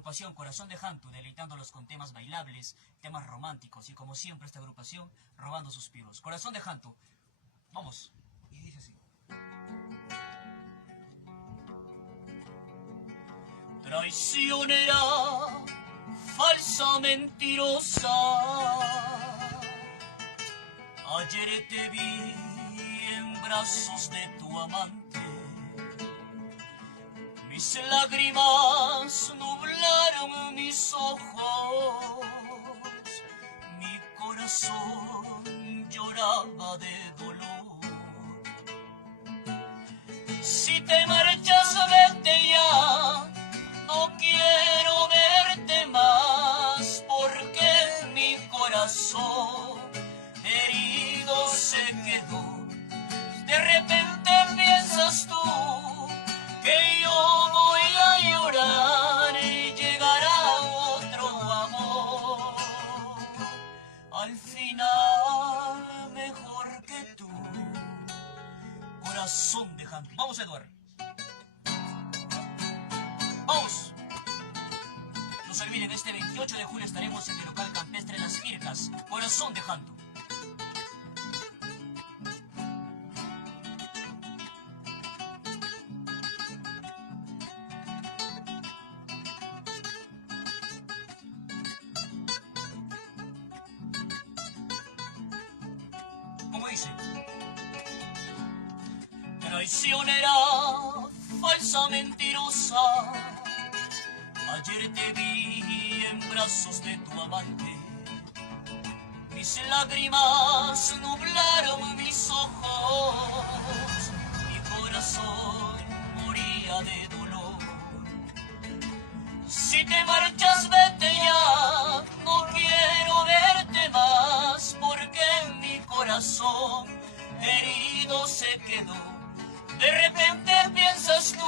agrupación Corazón de Jantu, deleitándolos con temas bailables, temas románticos y como siempre esta agrupación robando suspiros. Corazón de Jantu, vamos. Y dice así. Traicionera, falsa, mentirosa, ayer te vi en brazos de tu amante. Mis lágrimas nublaron mis ojos, mi corazón lloraba de dolor. Si te marchas, vete ya, no quiero verte más, porque mi corazón herido se quedó. De repente piensas tú que yo voy a llorar y llegará otro amor. Al final, mejor que tú, Corazón de Jantu. Vamos, Eduardo. Vamos. No se olviden, este 28 de julio estaremos en el local campestre Las Pircas. Corazón de Jantu. Como dice. Traicionera, falsa, mentirosa, ayer te vi en brazos de tu amante. Mis lágrimas nublaron mis ojos, mi corazón moría de dolor. Si te marchas, vete ya, no quiero verte más, porque mi corazón herido se quedó. De repente piensas tú